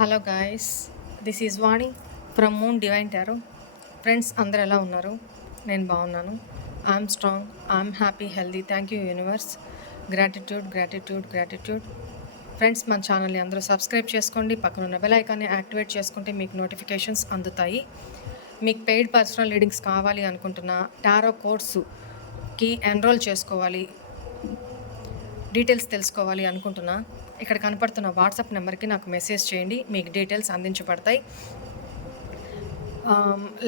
Hello guys, this is Vani from moon divine tarot. Friends అందరు ఎలా ఉన్నారు? నేను బాగున్నాను. I'm strong, I'm happy, healthy. Thank you universe. Gratitude gratitude gratitude. Friends, మన ఛానల్ని అందరూ సబ్స్క్రైబ్ చేసుకోండి. పక్కన ఉన్న బెల్ ఐకాన్ని యాక్టివేట్ చేసుకుంటే మీకు నోటిఫికేషన్స్ అందుతాయి. మీకు పెయిడ్ పర్సనల్ రీడింగ్స్ కావాలి అనుకుంటున్న టారో కోర్సుకి ఎన్రోల్ చేసుకోవాలి, డీటెయిల్స్ తెలుసుకోవాలి అనుకుంటున్నా, ఇక్కడ కనపడుతున్న వాట్సాప్ నెంబర్కి నాకు మెసేజ్ చేయండి. మీకు డీటెయిల్స్ అందించబడతాయి.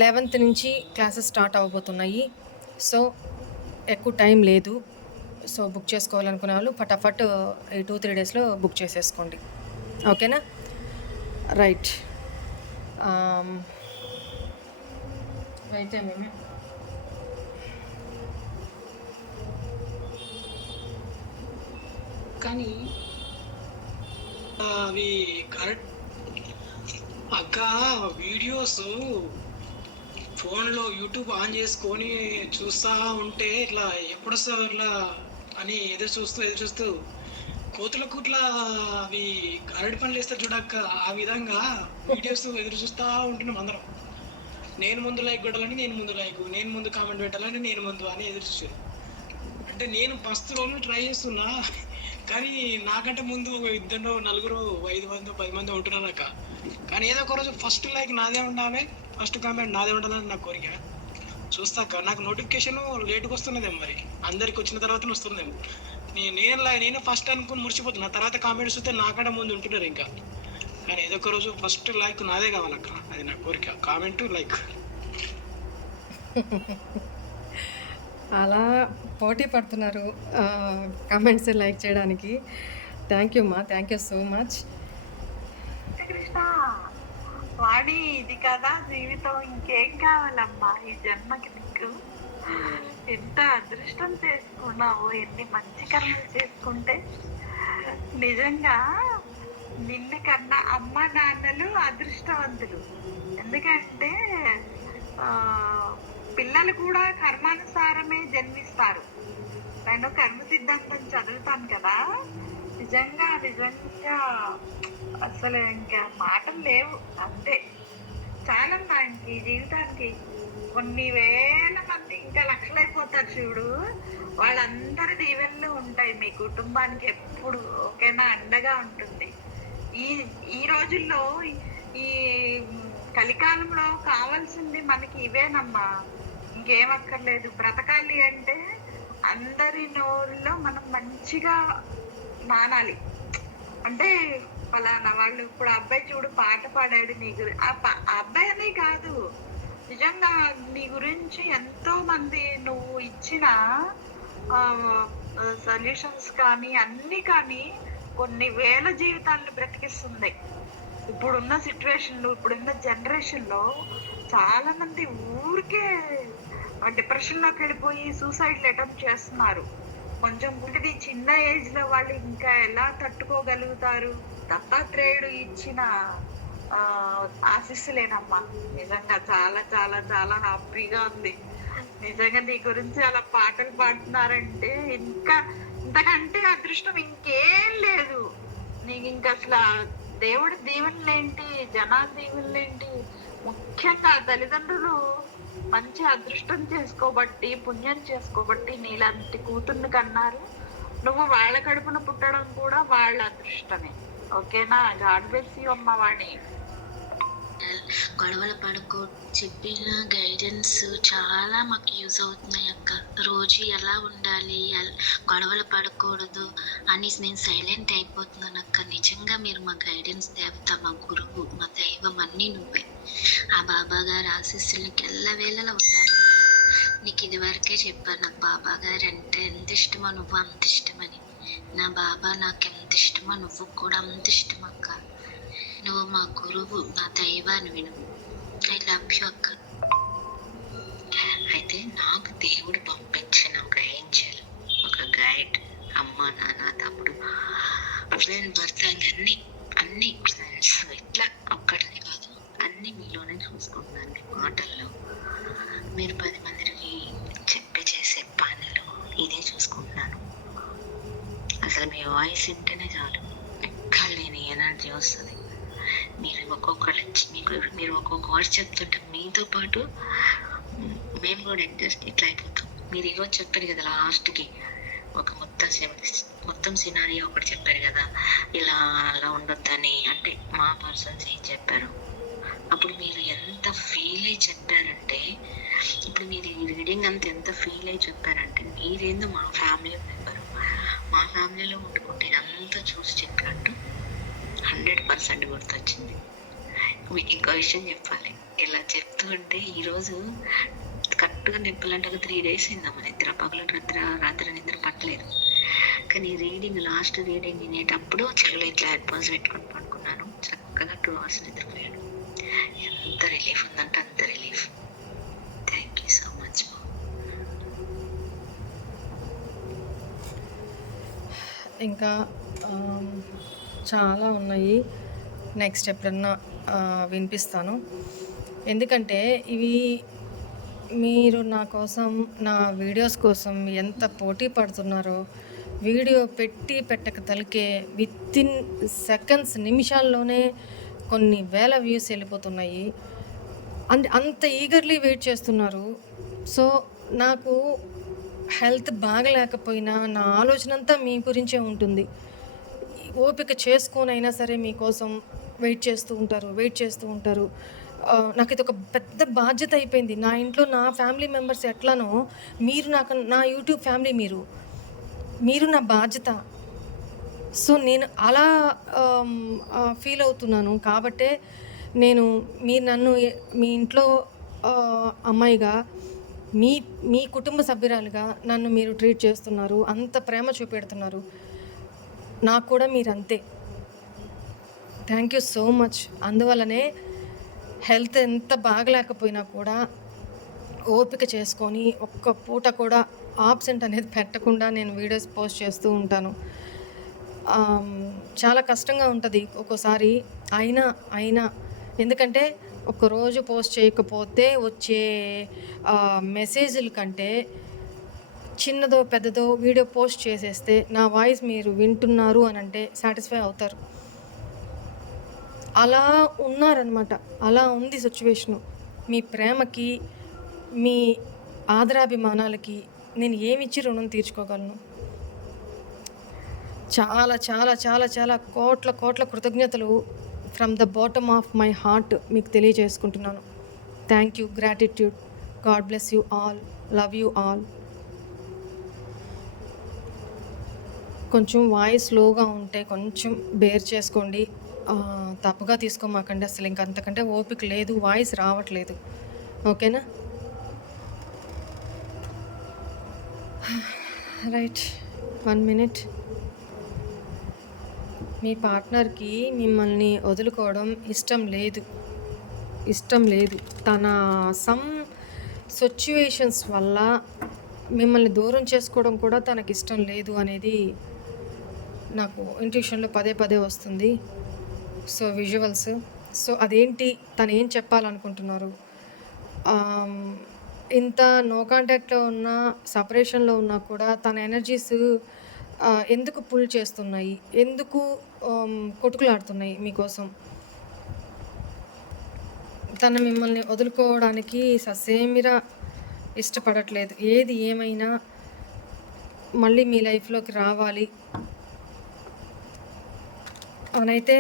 11th నుంచి క్లాసెస్ స్టార్ట్ అవ్వబోతున్నాయి. సో ఎక్కువ టైం లేదు. సో బుక్ చేసుకోవాలనుకునే వాళ్ళు ఫటాఫట్ ఈ 2-3 డేస్లో బుక్ చేసేసుకోండి. ఓకేనా? రైట్. అయితే మేము కానీ అవి కరెక్ట్ అక్క. వీడియోస్ ఫోన్లో యూట్యూబ్ ఆన్ చేసుకొని చూస్తూ ఉంటే ఇట్లా ఎప్పుడు వస్తుంది ఇట్లా అని ఎదురు చూస్తూ కోతులకు ఇట్లా అవి అరటి పనులు వేస్తారు చూడక్క, ఆ విధంగా వీడియోస్ ఎదురు చూస్తూ ఉంటున్నాం అందరం. నేను ముందు లైక్ కొట్టాలని నేను ముందు లైక్, నేను ముందు కామెంట్ పెట్టాలని నేను ముందు అని ఎదురు చూసాను. అంటే నేను ఫస్ట్ రోజు ట్రై చేస్తున్నా, కానీ నాకంటే ముందు 2 4 5 మంది 10 మంది ఉంటున్నారు అక్క. కానీ ఏదో ఒక రోజు ఫస్ట్ లైక్ నాదే ఉండాలి, ఫస్ట్ కామెంట్ నాదే ఉండాలని నా కోరిక. చూస్తాక నాకు నోటిఫికేషన్ లేట్గా వస్తున్నదేమో, మరి అందరికి వచ్చిన తర్వాత వస్తుందేమో. నేను ఫస్ట్ అనుకుని మురిసిపోతున్నా, తర్వాత కామెంట్స్ వస్తే నాకంటే ముందు ఉంటున్నారు ఇంకా. కానీ ఏదో ఒక రోజు ఫస్ట్ లైక్ నాదే కావాలక్క, అది నా కోరిక. కామెంట్ లైక్ అలా పోటీ పడుతున్నారు కామెంట్స్ లైక్ చేయడానికి. థ్యాంక్ యూ మా, thank you so much. Krishna వాడి ఇది కదా జీవితం, ఇంకేం కావాలమ్మా ఈ జన్మకి? నీకు ఎంత అదృష్టం చేసుకున్నావు, ఎన్ని మంచి కర్మలు చేసుకుంటే. నిజంగా నిన్ను కన్నా అమ్మ నాన్నలు అదృష్టవంతులు. ఎందుకంటే పిల్లలు కూడా కర్మానుసారమే జన్మిస్తారు. నేను కర్మ సిద్ధాంతం చదువుతాను కదా, నిజంగా నిజంగా అసలు ఇంకా మాటలు లేవు. అంతే చాలమ్మా ఇంక ఈ జీవితానికి. కొన్ని వేల మంది ఇంకా లక్షలైపోతారు చూడు, వాళ్ళందరి దీవెనలు ఉంటాయి మీ కుటుంబానికి ఎప్పుడు. ఓకేనా? అండగా ఉంటుంది. ఈ ఈ రోజుల్లో ఈ కలికాలంలో కావాల్సింది మనకి ఇవేనమ్మా, ఇంకేమక్కర్లేదు. బ్రతకాలి అంటే అందరి నోళ్ళలో మనం మంచిగా నానాలి. అంటే ఫలానా వాళ్ళు, ఇప్పుడు అబ్బాయి చూడు పాట పాడాడు నీ గురించి, ఆ అబ్బాయి అని కాదు, నిజంగా నీ గురించి ఎంతో మంది నువ్వు ఇచ్చిన సొల్యూషన్స్ కానీ అన్ని కానీ కొన్ని వేల జీవితాలను బ్రతికిస్తుంది. ఇప్పుడున్న సిచ్యువేషన్లో, ఇప్పుడున్న జనరేషన్లో చాలా మంది ఊరికే డిప్రెషన్లోకి వెళ్ళిపోయి సూసైడ్లు అటెంప్ట్ చేస్తున్నారు. కొంచెం గుంటిది చిన్న ఏజ్లో వాళ్ళు ఇంకా ఎలా తట్టుకోగలుగుతారు? దత్తాత్రేయుడు ఇచ్చిన ఆశీస్సులేనమ్మా. నిజంగా చాలా చాలా చాలా హ్యాపీగా ఉంది. నిజంగా నీ గురించి అలా పాటలు పాడుతున్నారంటే ఇంకా ఇంతకంటే అదృష్టం ఇంకేం లేదు నీకు. ఇంకా అసలు దేవుడి దీవెనలేంటి, జనాల దీవెనలేంటి, ముఖ్యంగా తల్లిదండ్రులు మంచి అదృష్టం చేసుకోబట్టి, పుణ్యం చేసుకోబట్టి నీలాంటి కూతుర్ని కన్నారు. నువ్వు వాళ్ళ కడుపున పుట్టడం కూడా వాళ్ళ అదృష్టమే. ఓకేనా? గాడ్ బ్లెస్ యు అమ్మ వాణి. గొడవలు పడుకో చెప్పిన గైడెన్స్ చాలా మాకు యూజ్ అవుతున్నాయి అక్క. రోజు ఎలా ఉండాలి, గొడవలు పడకూడదు అని నేను సైలెంట్ అయిపోతున్నాను అక్క. నిజంగా మీరు మా గైడెన్స్ దేవత, మా గురువు, మా దైవం అన్నీ నువ్వే. ఆ బాబా గారు ఆశీస్సులకి ఎల్లవేళలా ఉండాలి. నీకు ఇదివరకే చెప్పాను, నాకు బాబా గారు అంటే ఎంత ఇష్టమో నువ్వు అంత ఇష్టమని. నా బాబా నాకు ఎంత ఇష్టమో నువ్వు కూడా అంత ఇష్టం అక్క. నువ్వు మా గురువు, మా దైవాన్ని నువ్వు. ఐ లవ్ యూ అక్క. అయితే నాకు దేవుడు పంపించిన ఒక ఏంజల్, ఒక గైడ్, అమ్మ నాన్న తమ్ముడు భర్త, అన్ని ఇట్లా ఒక్కటే కాదు, అన్ని మీలోనే చూసుకుంటున్నాను. మీ మాటల్లో మీరు 10 మందికి చెప్పి చేసే పనులు ఇదే చూసుకుంటున్నాను. అసలు మీ వాయిస్ వింటేనే చాలు ఎక్కడ లేని ఎనర్జీ వస్తుంది. మీరు ఒక్కొక్కళ్ళు మీరు ఒక్కొక్క వర్డ్ చెప్తుంటే మీతో పాటు మేము కూడా ఇంట్రెస్ట్ ఇట్లా అయిపోతాం. మీరు ఈరోజు చెప్పారు కదా లాస్ట్కి ఒక మొత్తం సినారియో ఒకటి చెప్పారు కదా, ఇలా అలా ఉండొద్దని. అంటే మా పర్సన్స్ ఏం చెప్పారు, అప్పుడు మీరు ఎంత ఫీల్ అయ్యి చెప్పారంటే, ఇప్పుడు మీరు ఈ రీడింగ్ అంతా ఎంత ఫీల్ అయ్యి చెప్పారంటే, మీరేందో మా ఫ్యామిలీ మెంబరు, మా ఫ్యామిలీలో వండుకుంటే ఇదంతా చూసి చెప్పినట్టు 100% గుర్తొచ్చింది. మీకు ఇంకో విషయం చెప్పాలి. ఇలా చెప్తూ ఉంటే ఈరోజు కరెక్ట్గా నింపాలంటే ఒక 3 days అయిందమ్మ నిద్ర, పగలు రాత్రి నిద్ర పట్టలేదు. కానీ లాస్ట్ రీడింగ్ వినేటప్పుడు చెవులో ఇట్లా హెడ్ ఫోన్స్ పెట్టుకొని పడుకున్నాను. చక్కగా 2 hours నిద్రపోయాను. ఎంత రిలీఫ్ ఉందంటే అంత relief. Thank you so much. ఇంకా చాలా ఉన్నాయి. నెక్స్ట్ ఎప్పుడన్నా వినిపిస్తాను. ఎందుకంటే ఇవి మీరు నా కోసం, నా వీడియోస్ కోసం ఎంత పోటీ పడుతున్నారో, వీడియో పెట్టక తలకే వితిన్ సెకండ్స్, నిమిషాల్లోనే కొన్ని వేల వ్యూస్ వెళ్ళిపోతున్నాయి. అంత ఈగర్లీ వెయిట్ చేస్తున్నారు. సో నాకు హెల్త్ బాగలేకపోయినా నా ఆలోచన అంతా మీ గురించే ఉంటుంది. ఓపిక చేసుకొనైనా సరే మీకోసం వెయిట్ చేస్తూ ఉంటారు. నాకు ఇది ఒక పెద్ద బాధ్యత అయిపోయింది. నా ఇంట్లో నా ఫ్యామిలీ మెంబర్స్ ఎట్లానో మీరు నా యూట్యూబ్ ఫ్యామిలీ, మీరు నా బాధ్యత. సో నేను అలా ఫీల్ అవుతున్నాను. కాబట్టే మీరు నన్ను మీ ఇంట్లో అమ్మాయిగా, మీ కుటుంబ సభ్యురాలుగా నన్ను మీరు ట్రీట్ చేస్తున్నారు. అంత ప్రేమ చూపెడుతున్నారు. నాకు కూడా మీరు అంతే. Thank you so much. అందువల్లనే హెల్త్ ఎంత బాగలేకపోయినా కూడా ఓపిక చేసుకొని ఒక్క పూట కూడా ఆబ్సెంట్ అనేది పెట్టకుండా నేను వీడియోస్ పోస్ట్ చేస్తూ ఉంటాను. చాలా కష్టంగా ఉంటుంది ఒక్కోసారి. అయినా ఎందుకంటే ఒక్కరోజు పోస్ట్ చేయకపోతే వచ్చే మెసేజ్ల కంటే చిన్నదో పెద్దదో వీడియో పోస్ట్ చేసేస్తే నా వాయిస్ మీరు వింటున్నారు అని అంటే సాటిస్ఫై అవుతారు. అలా ఉన్నారనమాట. అలా ఉంది సిచ్యువేషను. మీ ప్రేమకి, మీ ఆదరాభిమానాలకి నేను ఏమిచ్చి రుణం తీర్చుకోగలను? చాలా చాలా చాలా చాలా కోట్ల కృతజ్ఞతలు from the bottom of my heart మీకు తెలియజేసుకుంటున్నాను. Thank you, gratitude. God bless you all. Love you all. కొంచెం వాయిస్ స్లోగా ఉంటే కొంచెం బేర్ చేసుకోండి. తప్పుగా తీసుకోమాకండి. అసలు అంతకంటే ఓపిక లేదు, వాయిస్ రావట్లేదు. ఓకేనా? Right, 1 minute. మీ పార్ట్నర్కి మిమ్మల్ని వదులుకోవడం ఇష్టం లేదు. తన సమ్ సిచ్యువేషన్స్ వల్ల మిమ్మల్ని దూరం చేసుకోవడం కూడా తనకి ఇష్టం లేదు అనేది నాకు ఇంట్యూషన్లో పదే వస్తుంది. So visuals. సో అదేంటి, తను ఏం చెప్పాలనుకుంటున్నారు? ఇంత నో కాంటాక్ట్లో ఉన్నా, సపరేషన్లో ఉన్నా కూడా తన ఎనర్జీస్ ఎందుకు పుల్ చేస్తున్నాయి, ఎందుకు కొట్టుకులాడుతున్నాయి మీకోసం? తను మిమ్మల్ని వదులుకోవడానికి ససేమిరా ఇష్టపడట్లేదు. ఏది ఏమైనా మళ్ళీ మీ లైఫ్లోకి రావాలి అనైతే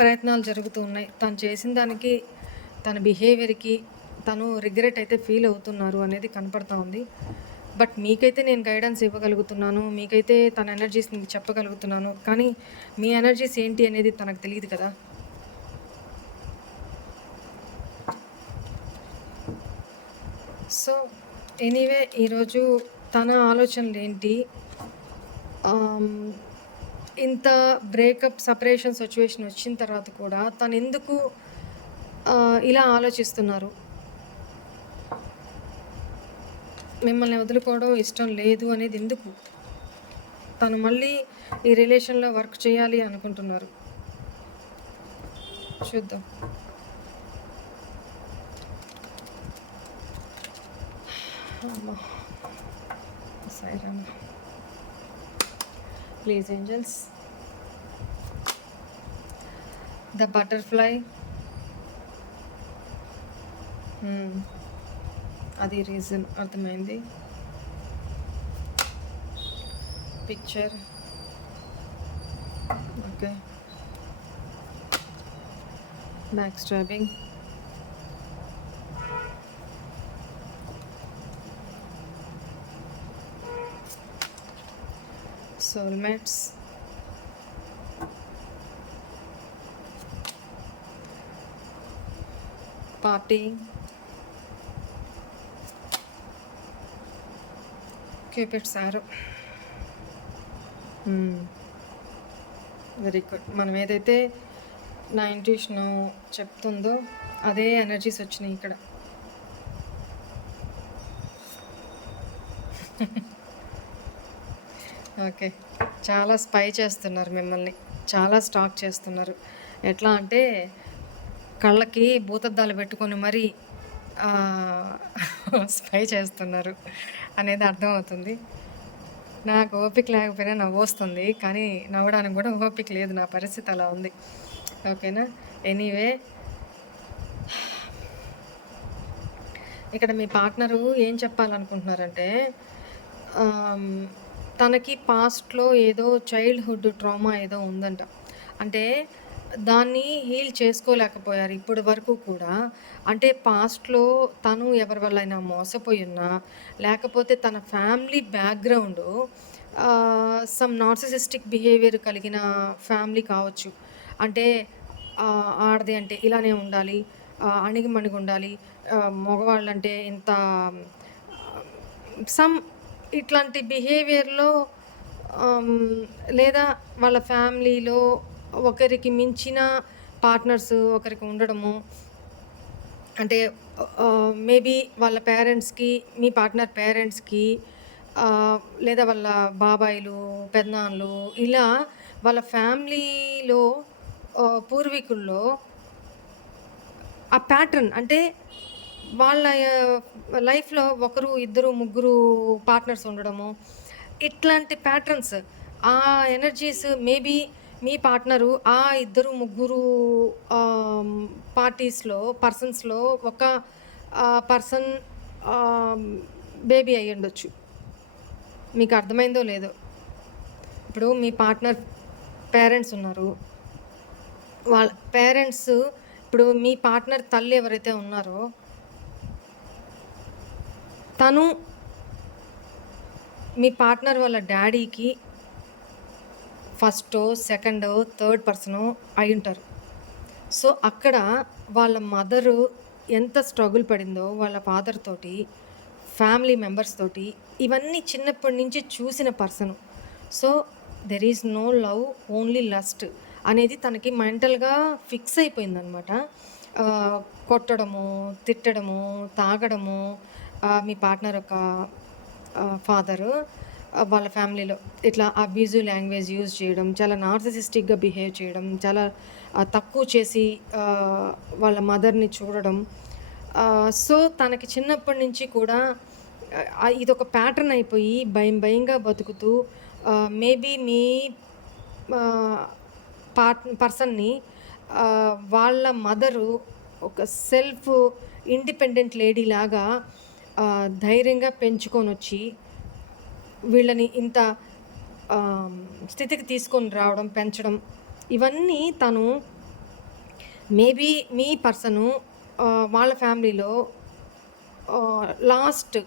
ప్రయత్నాలు జరుగుతూ ఉన్నాయి. తను చేసిన దానికి, తన బిహేవియర్కి తను రిగ్రెట్ అయితే ఫీల్ అవుతున్నారు అనేది కనపడతా ఉంది. బట్ మీకైతే నేను గైడెన్స్ ఇవ్వగలుగుతున్నాను, మీకైతే తన ఎనర్జీస్ చెప్పగలుగుతున్నాను. కానీ మీ ఎనర్జీస్ ఏంటి అనేది తనకు తెలియదు కదా. సో ఎనీవే, ఈరోజు తన ఆలోచనలు ఏంటి, ఇంత బ్రేకప్, సపరేషన్ సిచ్యువేషన్ వచ్చిన తర్వాత కూడా తను ఎందుకు ఇలా ఆలోచిస్తున్నారు? మిమ్మల్ని వదులుకోవడం ఇష్టం లేదు అనేది ఎందుకు? తను మళ్ళీ ఈ రిలేషన్లో వర్క్ చేయాలి అనుకుంటున్నారు. చూద్దాం. అమ్మా Sairam. Please angels, the butterfly, అది రీజన్ అర్థమైంది. Picture, okay. Back stabbing, soulmates, partying, Cupid's arrow. Very good. మనం ఏదైతే నా ఇంట్యూషన్ చెప్తుందో అదే ఎనర్జీస్ వచ్చినాయి ఇక్కడ. ఓకే. చాలా స్పై చేస్తున్నారు మిమ్మల్ని, చాలా స్టాక్ చేస్తున్నారు. ఎట్లా అంటే కళ్ళకి భూతద్దాలు పెట్టుకొని మరీ స్పై చేస్తున్నారు అనేది అర్థమవుతుంది. నాకు ఓపిక లేకపోయినా నవ్వొస్తుంది, కానీ నవ్వడానికి కూడా ఓపిక లేదు, నా పరిస్థితి అలా ఉంది. ఓకేనా? ఎనీవే, ఇక్కడ మీ పార్ట్నరు ఏం చెప్పాలనుకుంటున్నారంటే తనకి పాస్ట్లో ఏదో చైల్డ్హుడ్ ట్రామా ఏదో ఉందంట. అంటే దాన్ని హీల్ చేసుకోలేకపోయారు ఇప్పటి వరకు కూడా. అంటే పాస్ట్లో తను ఎవరి వల్ల అయినా మోసపోయి ఉన్నా, లేకపోతే తన family background some narcissistic behaviour కలిగిన ఫ్యామిలీ కావచ్చు. అంటే ఆడది అంటే ఇలానే ఉండాలి, అణిగిమణిగి ఉండాలి, మగవాళ్ళంటే ఇంత సమ్ ఇట్లాంటి బిహేవియర్లో, లేదా వాళ్ళ ఫ్యామిలీలో ఒకరికి మించిన పార్ట్నర్స్ ఒకరికి ఉండడము. అంటే మేబీ వాళ్ళ పేరెంట్స్కి, మీ పార్ట్నర్ పేరెంట్స్కి, లేదా వాళ్ళ బాబాయిలు, పెదనాన్నలు, ఇలా వాళ్ళ ఫ్యామిలీలో పూర్వీకుల్లో ఆ ప్యాటర్న్, అంటే వాళ్ళ లైఫ్లో ఒకరు, ఇద్దరు, ముగ్గురు పార్ట్నర్స్ ఉండడము, ఇట్లాంటి ప్యాటర్న్స్, ఆ ఎనర్జీస్ మేబీ మీ పార్ట్నరు ఆ ఇద్దరు, ముగ్గురు పర్సన్స్లో ఒక పర్సన్ బేబీ అయ్యి ఉండొచ్చు. మీకు అర్థమైందో లేదో. ఇప్పుడు మీ పార్ట్నర్ పేరెంట్స్ ఉన్నారు, వాళ్ళ పేరెంట్స్, ఇప్పుడు మీ పార్ట్నర్ తల్లి ఎవరైతే ఉన్నారో తను మీ పార్ట్నర్ వాళ్ళ డాడీకి ఫస్టో, సెకండో, థర్డ్ పర్సనో అయి ఉంటారు. సో అక్కడ వాళ్ళ మదరు ఎంత స్ట్రగుల్ పడిందో వాళ్ళ ఫాదర్ తోటి, ఫ్యామిలీ మెంబర్స్ తోటి, ఇవన్నీ చిన్నప్పటి నుంచి చూసిన person. So there is no love, only lust అనేది తనకి మెంటల్గా ఫిక్స్ అయిపోయిందనమాట. కొట్టడము, తిట్టడము, తాగడము, మీ పార్ట్నర్ ఒక ఫాదరు వాళ్ళ ఫ్యామిలీలో ఇట్లా అబ్యూజివ్ లాంగ్వేజ్ యూజ్ చేయడం, చాలా నార్సిసిస్టిక్గా బిహేవ్ చేయడం, చాలా తక్కువ చేసి వాళ్ళ మదర్ని చూడడం. సో తనకి చిన్నప్పటి నుంచి కూడా ఇదొక ప్యాటర్న్ అయిపోయి భయంగా బతుకుతూ మేబీ మీ పర్సన్ని వాళ్ళ మదరు ఒక సెల్ఫ్ ఇండిపెండెంట్ లేడీ లాగా ధైర్యంగా పెంచుకొని వచ్చి వీళ్ళని ఇంత స్థితికి తీసుకొని రావడం, పెంచడం, ఇవన్నీ తను మేబీ మీ పర్సను వాళ్ళ ఫ్యామిలీలో లాస్ట్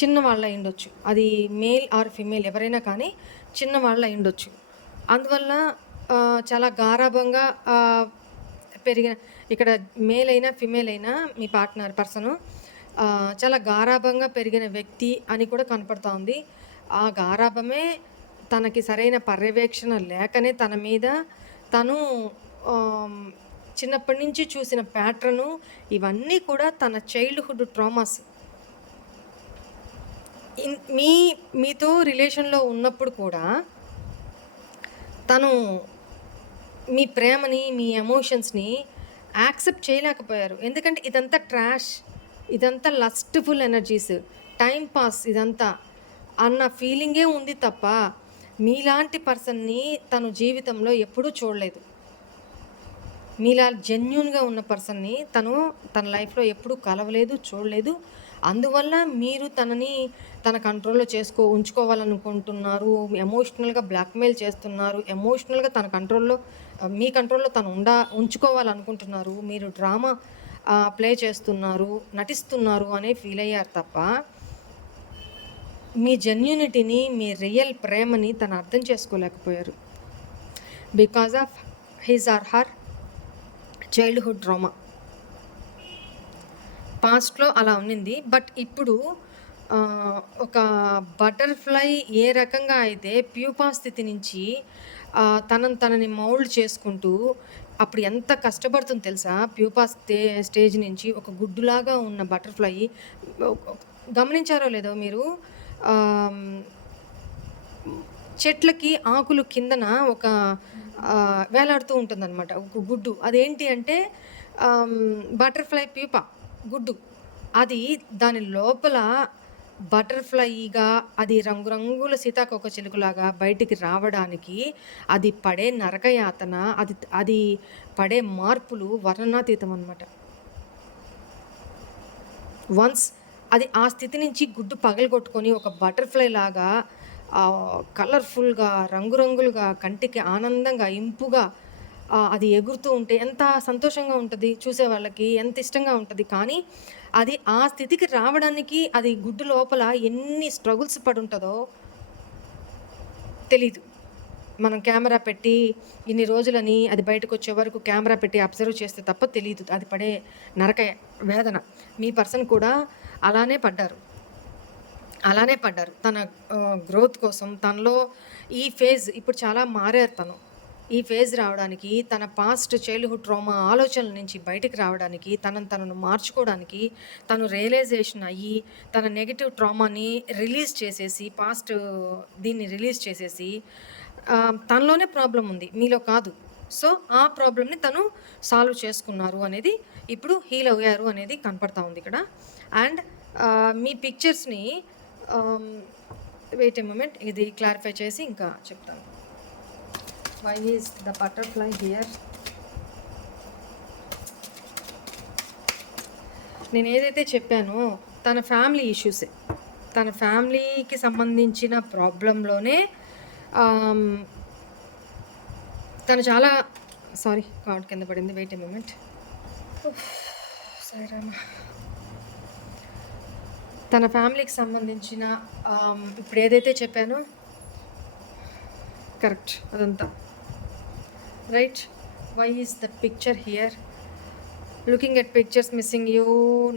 చిన్నవాళ్ళు అయి ఉండొచ్చు. అది మేల్ ఆర్ ఫిమేల్ ఎవరైనా కానీ చిన్నవాళ్ళు అయి ఉండొచ్చు. అందువల్ల చాలా గారాబంగా పెరిగిన, ఇక్కడ మేల్ అయినా ఫిమేల్ అయినా మీ పార్ట్నర్ పర్సను చాలా గారాబంగా పెరిగిన వ్యక్తి అని కూడా కనపడుతూ ఉంది. ఆ గారాబమే తనకి సరైన పర్యవేక్షణ లేకనే తన మీద తను చిన్నప్పటి నుంచి చూసిన ప్యాటర్ను, ఇవన్నీ కూడా తన చైల్డ్హుడ్ ట్రామాస్. మీతో రిలేషన్లో ఉన్నప్పుడు కూడా తను మీ ప్రేమని, మీ ఎమోషన్స్ని యాక్సెప్ట్ చేయలేకపోయారు. ఎందుకంటే ఇదంతా ట్రాష్, ఇదంతా లస్ట్ఫుల్ ఎనర్జీస్, టైం పాస్ ఇదంతా అన్న ఫీలింగే ఉంది తప్ప మీలాంటి పర్సన్ని తను జీవితంలో ఎప్పుడూ చూడలేదు. మీలా జెన్యూన్గా ఉన్న పర్సన్ని తను తన లైఫ్లో ఎప్పుడూ కలవలేదు, చూడలేదు. అందువల్ల మీరు తనని తన కంట్రోల్‌లో ఉంచుకోవాలనుకుంటున్నారు. ఎమోషనల్‌గా బ్లాక్‌మెయిల్ చేస్తున్నారు. ఎమోషనల్‌గా తన కంట్రోల్‌లో మీ కంట్రోల్‌లో తను ఉంచుకోవాలనుకుంటున్నారు. మీరు డ్రామా ప్లే చేస్తున్నారు, నటిస్తున్నారు అనే ఫీల్ అయ్యారు తప్ప, మీ జెన్యూనిటీని, మీ రియల్ ప్రేమని తను అర్థం చేసుకోలేకపోయారు. Because of his or her childhood trauma. పాస్ట్‌లో అలా ఉన్నింది. బట్ ఇప్పుడు ఒక బటర్‌ఫ్లై ఏ రకంగా అయితే ప్యూపా స్థితి నుంచి తనని మౌల్డ్ చేసుకుంటూ అప్పుడు ఎంత కష్టపడుతుందో తెలుసా? ప్యూపా స్టేజ్ నుంచి ఒక గుడ్డులాగా ఉన్న బటర్‌ఫ్లై గమనించారో లేదో మీరు? ఆహ్, చెట్లకి ఆకులు కిందన ఒక వేలాడుతూ ఉంటుందన్నమాట. ఒక గుడ్డు. అదేంటి అంటే బటర్‌ఫ్లై ప్యూపా గుడ్డు. అది దాని లోపల బటర్‌ఫ్లైగా అది రంగురంగుల సీతాకోకచిలుకలాగా బయటికి రావడానికి అది పడే నరకయాతన, అది పడే మార్పులు వర్ణనాతీతం అనమాట. వన్స్ అది ఆ స్థితి నుంచి గుడ్డు పగలగొట్టుకొని ఒక బటర్‌ఫ్లై లాగా కలర్‌ఫుల్‌గా, రంగురంగులుగా, కంటికి ఆనందంగా, ఇంపుగా అది ఎగురుతూ ఉంటే ఎంత సంతోషంగా ఉంటది చూసేవాళ్ళకి, ఎంత ఇష్టంగా ఉంటది. కానీ అది ఆ స్థితికి రావడానికి అది గుడ్డు లోపల ఎన్ని స్ట్రగుల్స్ పడుంటదో తెలీదు. మనం కెమెరా పెట్టి ఇన్ని రోజులని అది బయటకొచ్చే వరకు కెమెరా పెట్టి అబ్జర్వ్ చేస్తే తప్ప తెలీదు అది పడే నరక వేదన. మీ పర్సన్ కూడా అలానే పడ్డారు. తన గ్రోత్ కోసం తనలో ఈ ఫేజ్ ఇప్పుడు చాలా మారారు తను. ఈ ఫేజ్ రావడానికి, తన పాస్ట్ చైల్డ్‌హుడ్ ట్రామా ఆలోచనల నుంచి బయటికి రావడానికి, తనను మార్చుకోవడానికి, తను రియలైజేషన్ అయ్యి, తన నెగెటివ్ ట్రామాని రిలీజ్ చేసేసి, దీన్ని రిలీజ్ చేసేసి, తనలోనే ప్రాబ్లమ్ ఉంది, మీలో కాదు. సో, ఆ ప్రాబ్లమ్‌ని తను సాల్వ్ చేసుకున్నారు అనేది, ఇప్పుడు హీల్ అయ్యారు అనేది కనపడతా ఉంది ఇక్కడ. అండ్ మీ పిక్చర్స్‌ని వెయిట్ ఎ మొమెంట్, ఇది క్లారిఫై చేసి ఇంకా చెప్తాను. Why is the butterfly here? నేను ఏదైతే చెప్పానో తన ఫ్యామిలీ ఇష్యూసే. తన ఫ్యామిలీకి సంబంధించిన ప్రాబ్లంలోనే తను చాలా కార్డ్ కింద పడింది. Wait a moment. సరేమ్మా. తన ఫ్యామిలీకి సంబంధించిన ఇప్పుడు ఏదైతే చెప్పానో కరెక్ట్ అదంతా right. Why is the picture here? Looking at pictures missing you,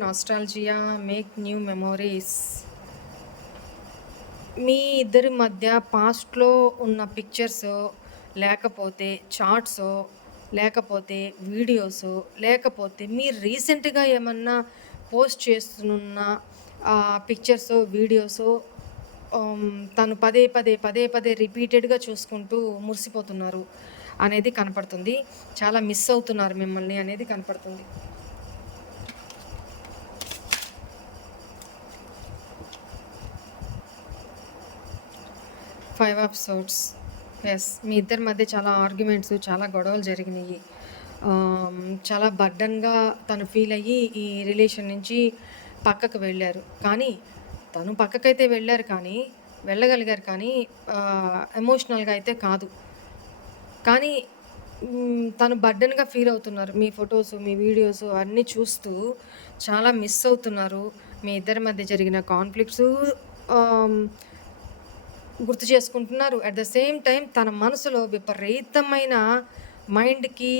nostalgia, make new memories. మీ ఇద్దరి మధ్య పాస్ట్లో ఉన్న పిక్చర్స్, లేకపోతే చార్ట్స్, లేకపోతే వీడియోస్, లేకపోతే మీరు రీసెంట్గా ఏమన్నా పోస్ట్ చేస్తున్న పిక్చర్స్, వీడియోస్ తను పదే పదే రిపీటెడ్గా చూసుకుంటూ మురిసిపోతున్నారు అనేది కనపడుతుంది. చాలా మిస్ అవుతున్నారు మిమ్మల్ని అనేది కనపడుతుంది. Five of swords. ఎస్, మీ ఇద్దరి మధ్య చాలా ఆర్గ్యుమెంట్స్, చాలా గొడవలు జరిగినాయి. చాలా బర్డన్గా తను ఫీల్ అయ్యి ఈ రిలేషన్ నుంచి పక్కకు వెళ్ళారు. కానీ తను పక్కకైతే వెళ్ళగలిగారు కానీ ఎమోషనల్గా అయితే కాదు. కానీ తను బర్డన్గా ఫీల్ అవుతున్నారు. మీ ఫొటోస్, మీ వీడియోస్ అన్నీ చూస్తూ చాలా మిస్ అవుతున్నారు. మీ ఇద్దరి మధ్య జరిగిన కాన్ఫ్లిక్ట్స్ గుర్తు చేసుకుంటున్నారు. అట్ ద సేమ్ టైం తన మనసులో విపరీతమైన మైండ్కి,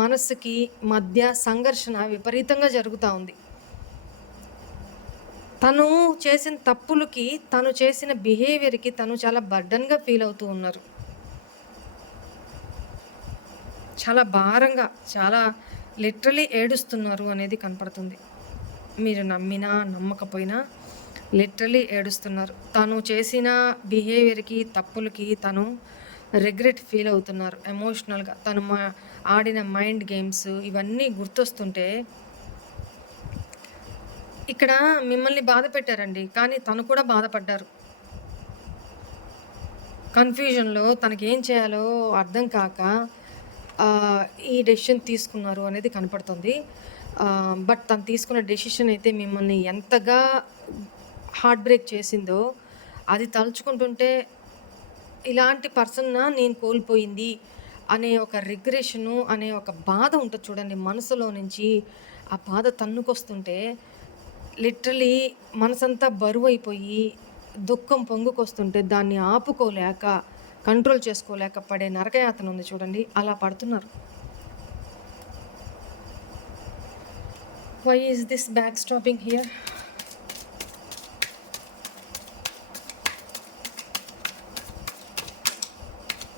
మనసుకి మధ్య సంఘర్షణ విపరీతంగా జరుగుతూ ఉంది. తను చేసిన తప్పులకి, తను చేసిన బిహేవియర్కి తను చాలా బర్డన్గా ఫీల్ అవుతూ ఉన్నారు. చాలా భారంగా, చాలా లిటరలీ ఏడుస్తున్నారు అనేది కనపడుతుంది. మీరు నమ్మినా నమ్మకపోయినా లిటరలీ ఏడుస్తున్నారు. తను చేసిన బిహేవియర్కి, తప్పులకి తను రిగ్రెట్ ఫీల్ అవుతున్నారు ఎమోషనల్గా. తను ఆడిన మైండ్ గేమ్స్ ఇవన్నీ గుర్తొస్తుంటే ఇక్కడ మిమ్మల్ని బాధ పెట్టారండి, కానీ తను కూడా బాధపడ్డారు. కన్ఫ్యూజన్లో తనకేం చేయాలో అర్థం కాక ఈ డెసిషన్ తీసుకున్నారు అనేది కనపడుతుంది. బట్ తను తీసుకున్న డెసిషన్ అయితే మిమ్మల్ని ఎంతగా హార్ట్ బ్రేక్ చేసిందో అది తలుచుకుంటుంటే ఇలాంటి పర్సన్‌నా నేను కోల్పోయింది అనే ఒక రిగ్రెషను, అనే ఒక బాధ ఉంటది చూడండి మనసులో నుంచి. ఆ బాధ తన్నుకొస్తుంటే లిటరల్లీ మనసంతా బరువైపోయి, దుఃఖం పొంగుకొస్తుంటే దాన్ని ఆపుకోలేక, కంట్రోల్ చేసుకోలేక పడే నరకయాతన ఉంది చూడండి. అలా పడుతున్నారు. Why is this back stopping here?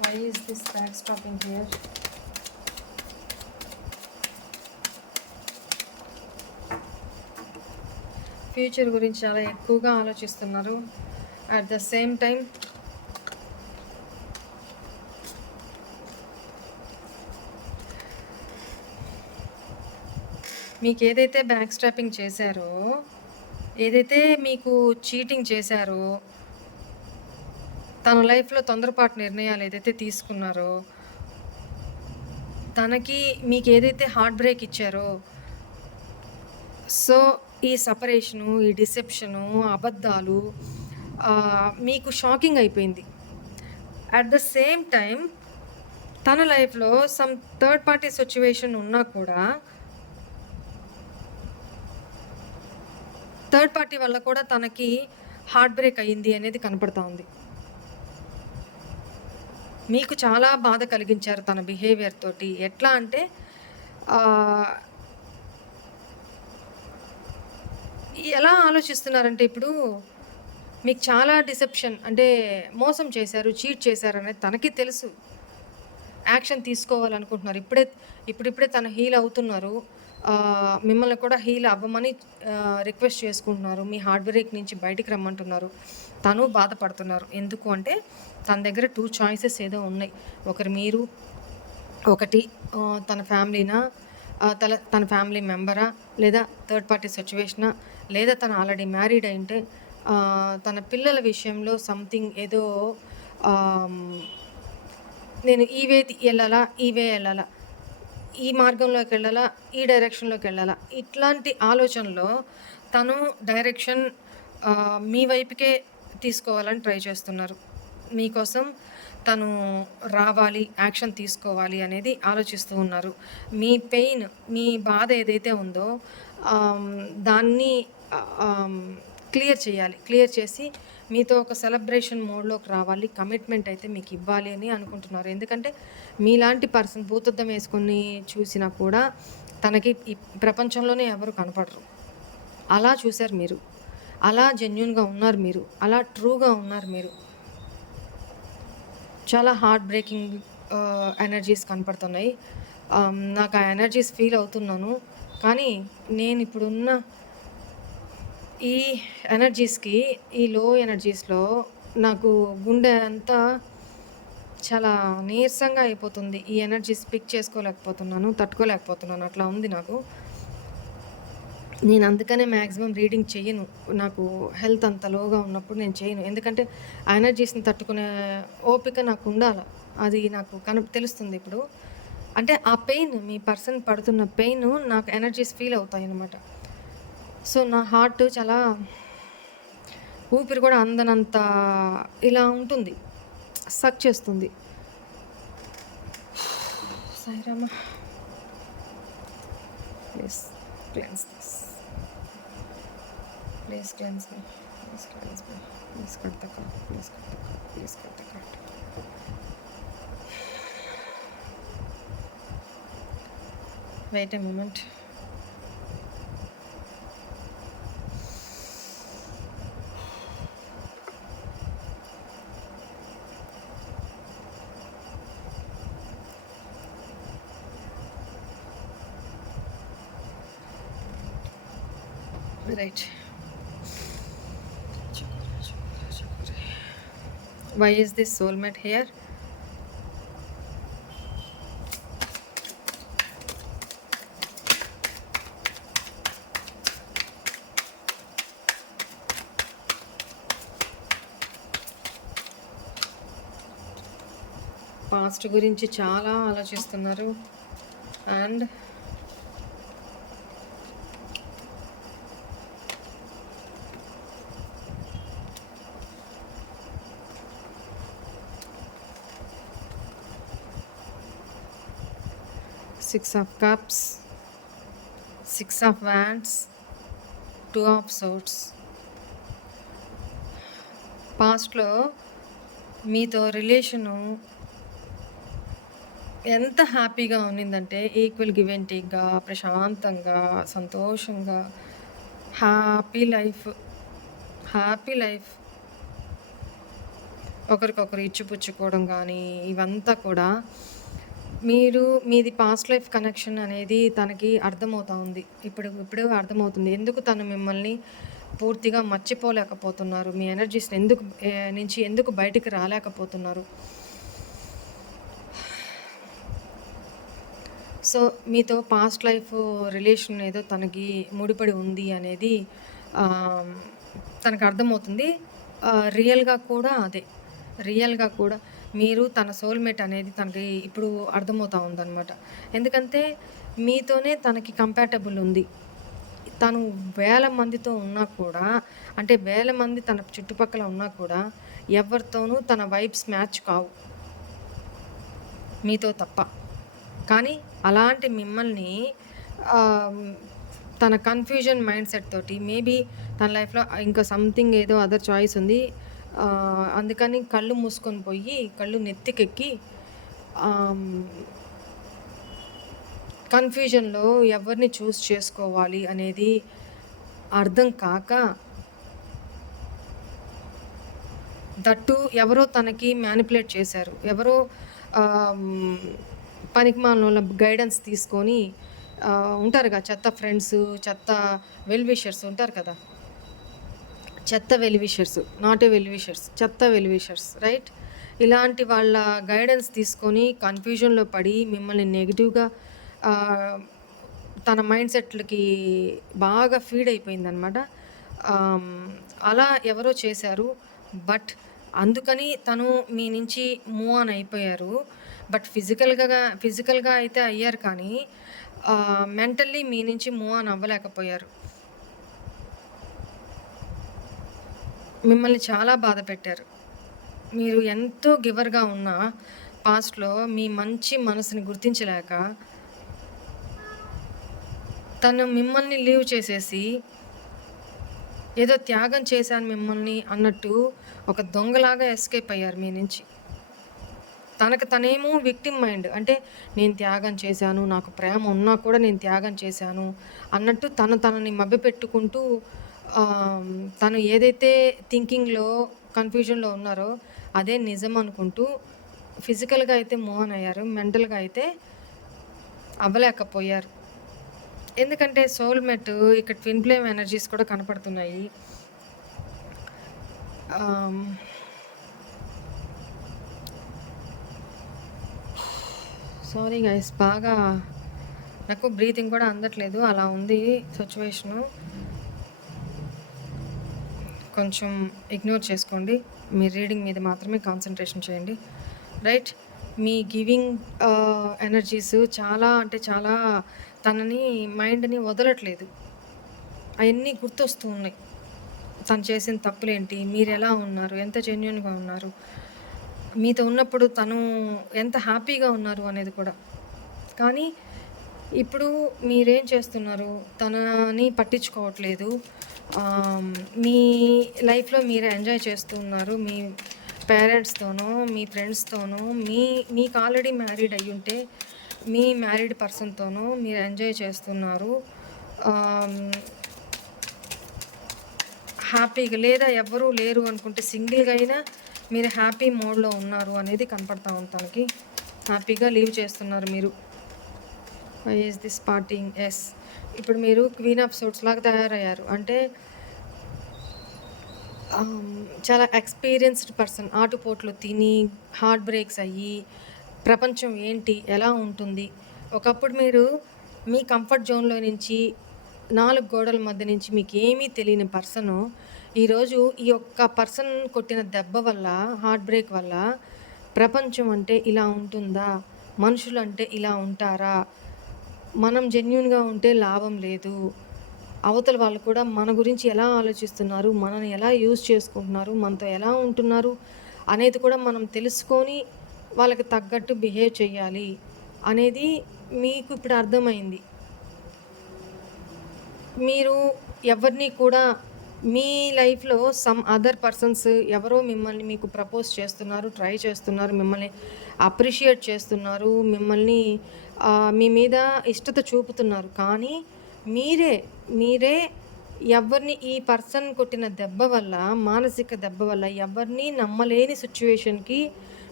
Why is this back stopping here? Future గురించి చాలా ఎక్కువగా ఆలోచిస్తున్నారు. అట్ ద సేమ్ టైం మీకు ఏదైతే బ్యాక్ స్టాపింగ్ చేశారో, ఏదైతే మీకు చీటింగ్ చేశారో, తన లైఫ్‌లో తొందరపాటు నిర్ణయాలు ఏదైతే తీసుకున్నారో, తనకి మీకు ఏదైతే హార్ట్ బ్రేక్ ఇచ్చారో, సో ఈ సెపరేషను, ఈ డిసెప్షను, అబద్ధాలు మీకు షాకింగ్ అయిపోయింది. అట్ ద సేమ్ టైం తన లైఫ్‌లో సమ్ థర్డ్ పార్టీ సిట్యుయేషన్ ఉన్నా కూడా, థర్డ్ పార్టీ వల్ల కూడా తనకి హార్ట్ బ్రేక్ అయ్యింది అనేది కనపడతా ఉంది. మీకు చాలా బాధ కలిగించారు తన బిహేవియర్ తోటి. ఎట్లా అంటే ఎలా ఆలోచిస్తున్నారంటే ఇప్పుడు మీకు చాలా డిసెప్షన్ అంటే మోసం చేశారు, చీట్ చేశారు అనేది తనకి తెలుసు. యాక్షన్ తీసుకోవాలనుకుంటున్నారు. ఇప్పుడిప్పుడే తను హీల్ అవుతున్నారు. మిమ్మల్ని కూడా హీల్ అవ్వమని రిక్వెస్ట్ చేసుకుంటున్నారు. మీ హార్ట్ బ్రేక్ నుంచి బయటికి రమ్మంటున్నారు. తను బాధపడుతున్నారు. ఎందుకు అంటే తన దగ్గర 2 చాయిసెస్ ఏదో ఉన్నాయి. ఒకరు మీరు, ఒకటి తన ఫ్యామిలీనా, తన ఫ్యామిలీ మెంబరా, లేదా థర్డ్ పార్టీ సిట్యుయేషనా, లేదా తను ఆల్రెడీ మ్యారీడ్ అయింటే తన పిల్లల విషయంలో సంథింగ్ ఏదో నేను ఈ వే వెళ్ళాలా, ఈ మార్గంలోకి వెళ్ళాలా, ఈ డైరెక్షన్లోకి వెళ్ళాలా, ఇట్లాంటి ఆలోచనలో తను డైరెక్షన్ మీ వైపుకే తీసుకోవాలని ట్రై చేస్తున్నారు. మీకోసం తను రావాలి, యాక్షన్ తీసుకోవాలి అనేది ఆలోచిస్తూ ఉన్నారు. మీ పెయిన్, మీ బాధ ఏదైతే ఉందో దాన్ని క్లియర్ చేయాలి. క్లియర్ చేసి మీతో ఒక సెలబ్రేషన్ మోడ్‌లోకి రావాలి. కమిట్మెంట్ అయితే మీకు ఇవ్వాలి అని అనుకుంటున్నారు. ఎందుకంటే మీలాంటి పర్సన్ భూతద్దం వేసుకొని చూసినా కూడా తనకి ఈ ప్రపంచంలోనే ఎవరు కనపడరు. అలా చూసారు మీరు. అలా జెన్యూన్‌గా ఉన్నారు మీరు. అలా ట్రూగా ఉన్నారు మీరు. చాలా హార్ట్ బ్రేకింగ్ ఎనర్జీస్ కనపడుతున్నాయి. నాకు ఆ ఎనర్జీస్ ఫీల్ అవుతున్నాను. కానీ నేను ఇప్పుడున్న ఈ ఎనర్జీస్‌కి, ఈ లో ఎనర్జీస్‌లో నాకు గుండె అంతా చాలా నీరసంగా అయిపోతుంది. ఈ ఎనర్జీస్ పిక్ చేసుకోలేకపోతున్నాను, తట్టుకోలేకపోతున్నాను. అట్లా ఉంది నాకు. నేను అందుకనే మ్యాక్సిమం రీడింగ్ చెయ్యను. నాకు హెల్త్ అంత లోగా ఉన్నప్పుడు నేను చేయను. ఎందుకంటే ఆ ఎనర్జీస్‌ని తట్టుకునే ఓపిక నాకు ఉండాల. అది నాకు తెలుస్తుంది ఇప్పుడు. అంటే ఆ పెయిన్, మీ పర్సన్ పడుతున్న పెయిన్ నాకు ఎనర్జీస్ ఫీల్ అవుతాయన్నమాట. సో నా హార్ట్ చాలా ఊపిరి కూడా అందనంత ఇలా ఉంటుంది. సక్ చేస్తుంది. Sairama, please cleanse this. Please cleanse me. Please cleanse me. Please cut the cord. Please cut the cord. Please cut the cord. Wait a moment. Right. Why is this soulmate here? Past గురించి చాలా ఆలోచిస్తున్నారు. And six of cups, six of wands, two of swords. పాస్ట్లో మీతో relation ఎంత హ్యాపీగా ఉన్నిందంటే equal give and టేక్‌గా, ప్రశాంతంగా, సంతోషంగా, happy life, happy life. ఒకరికొకరు ఇచ్చిపుచ్చుకోవడం కానీ ఇవంతా కూడా మీది పాస్ట్ లైఫ్ కనెక్షన్ అనేది తనకి అర్థమవుతా ఉంది. ఇప్పుడు అర్థమవుతుంది. ఎందుకు తను మిమ్మల్ని పూర్తిగా మర్చిపోలేకపోతున్నారు. మీ ఎనర్జీస్‌ని నుంచి ఎందుకు బయటికి రాలేకపోతున్నారు. సో, మీతో పాస్ట్ లైఫ్ రిలేషన్ ఏదో తనకి ముడిపడి ఉంది అనేది తనకు అర్థమవుతుంది. రియల్‌గా కూడా అదే. రియల్‌గా కూడా మీరు తన సోల్‌మేట్ అనేది తనకి ఇప్పుడు అర్థమవుతా ఉందనమాట. ఎందుకంటే మీతోనే తనకి కంపాటబుల్ ఉంది. తను వేల మందితో ఉన్నా కూడా, అంటే వేల మంది తన చుట్టుపక్కల ఉన్నా కూడా ఎవరితోనూ తన వైబ్స్ మ్యాచ్ కావు. మీతో తప్ప. కానీ అలాంటి మిమ్మల్ని తన కన్‌ఫ్యూజన్ మైండ్ సెట్ తోటి మేబీ తన లైఫ్‌లో ఇంకా సంథింగ్ ఏదో అదర్ చాయిస్ ఉంది. అందుకని కళ్ళు మూసుకొని పోయి, కళ్ళు నెత్తికెక్కి కన్‌ఫ్యూజన్‌లో ఎవరిని చూస్ చేసుకోవాలి అనేది అర్థం కాక, దట్టు ఎవరో తనకి మ్యానిపులేట్ చేశారు. ఎవరో పనికిమాలినోళ్ళ గైడెన్స్ తీసుకొని ఉంటారుగా చెత్త ఫ్రెండ్స్, చెత్త వెల్ విషర్స్ ఉంటారు కదా! చెత్త well wishers, not a well wishers, చెత్త వెల్ విషర్స్, రైట్? ఇలాంటి వాళ్ళ గైడెన్స్ తీసుకొని కన్‌ఫ్యూజన్‌లో పడి మిమ్మల్ని నెగెటివ్‌గా తన మైండ్ సెట్‌లకి బాగా ఫీడ్ అయిపోయిందనమాట. అలా ఎవరో చేశారు. బట్ అందుకని తను మీ నుంచి మూవ్ ఆన్ అయిపోయారు. బట్ ఫిజికల్‌గా అయితే అయ్యారు కానీ మెంటల్లీ మీ నుంచి మూవ్ ఆన్ అవ్వలేకపోయారు. మిమ్మల్ని చాలా బాధ పెట్టారు. మీరు ఎంతో గివర్‌గా ఉన్నా పాస్ట్‌లో మీ మంచి మనసుని గుర్తించలేక తను మిమ్మల్ని లీవ్ చేసేసి ఏదో త్యాగం చేశాను మిమ్మల్ని అన్నట్టు ఒక దొంగలాగా ఎస్కేప్ అయ్యారు మీ నుంచి. తనకు తనేమో విక్టిమ్ మైండ్, అంటే నేను త్యాగం చేశాను, నాకు ప్రేమ ఉన్నా కూడా నేను త్యాగం చేశాను అన్నట్టు తనని మభ్యపెట్టుకుంటూ తను ఏదైతే థింకింగ్‌లో కన్‌ఫ్యూజన్‌లో ఉన్నారో అదే నిజం అనుకుంటూ ఫిజికల్‌గా అయితే మూవ్ ఆన్ అయ్యారు. మెంటల్‌గా అయితే అవ్వలేకపోయారు. ఎందుకంటే సోల్‌మేట్ ఇక్కడ ట్విన్ ఫ్లేమ్ ఎనర్జీస్ కూడా కనపడుతున్నాయి. సారీ గైస్, బాగా నాకు బ్రీతింగ్ కూడా అందట్లేదు, అలా ఉంది సిచ్యువేషను. కొంచెం ఇగ్నోర్ చేసుకోండి. మీ రీడింగ్ మీద మాత్రమే కాన్సంట్రేషన్ చేయండి, రైట్? మీ గివింగ్ ఎనర్జీస్ చాలా అంటే చాలా తనని మైండ్‌ని వదలట్లేదు. అవన్నీ గుర్తొస్తూ ఉన్నాయి. తను చేసిన తప్పులేంటి, మీరెలా ఉన్నారు, ఎంత జెన్యూన్‌గా ఉన్నారు, మీతో ఉన్నప్పుడు తను ఎంత హ్యాపీగా ఉన్నారు అనేది కూడా. కానీ ఇప్పుడు మీరేం చేస్తున్నారు, తనని పట్టించుకోవట్లేదు. మీ లైఫ్‌లో మీరు ఎంజాయ్ చేస్తూ ఉన్నారు. మీ పేరెంట్స్‌తోనో, మీ ఫ్రెండ్స్‌తోనో, మీకు ఆల్రెడీ మ్యారీడ్ అయ్యుంటే మీ మ్యారీడ్ పర్సన్‌తోనో మీరు ఎంజాయ్ చేస్తున్నారు హ్యాపీగా. లేదా ఎవ్వరూ లేరు అనుకుంటే సింగిల్‌గా అయినా మీరు హ్యాపీ మోడ్‌లో ఉన్నారు అనేది కనపడతా ఉంది తనకి. హ్యాపీగా లీవ్ చేస్తున్నారు మీరు. Why is this parting? Yes, ఇప్పుడు మీరు క్వీన్ ఆఫ్ సోర్ట్స్ లాగా తయారయ్యారు. అంటే చాలా ఎక్స్పీరియన్స్డ్ పర్సన్. ఆటుపోట్లు తిని హార్ట్ బ్రేక్స్ అయ్యి ప్రపంచం ఏంటి, ఎలా ఉంటుంది, ఒకప్పుడు మీరు మీ కంఫర్ట్ జోన్లో నుంచి 4 గోడల మధ్య నుంచి మీకు ఏమీ తెలియని పర్సను ఈరోజు ఈ ఒక్క పర్సన్ కొట్టిన దెబ్బ వల్ల, హార్ట్ బ్రేక్ వల్ల ప్రపంచం అంటే ఇలా ఉంటుందా, మనుషులు అంటే ఇలా ఉంటారా, మనం జెన్యూన్గా ఉంటే లాభం లేదు, అవతల వాళ్ళు కూడా మన గురించి ఎలా ఆలోచిస్తున్నారు, మనని ఎలా యూజ్ చేసుకుంటున్నారు, మనతో ఎలా ఉంటున్నారు అనేది కూడా మనం తెలుసుకొని వాళ్ళకి తగ్గట్టు బిహేవ్ చేయాలి అనేది మీకు ఇప్పుడు అర్థమైంది. మీరు ఎవరిని కూడా మీ లైఫ్‌లో సమ్ అదర్ పర్సన్స్ ఎవరో మిమ్మల్ని మీకు ప్రపోజ్ చేస్తున్నారు, ట్రై చేస్తున్నారు, మిమ్మల్ని అప్రిషియేట్ చేస్తున్నారు, మిమ్మల్ని మీ మీద ఇష్టత చూపుతున్నారు. కానీ మీరే ఎవరిని ఈ పర్సన్ కొట్టిన దెబ్బ వల్ల, మానసిక దెబ్బ వల్ల ఎవరిని నమ్మలేని సిట్యుయేషన్‌కి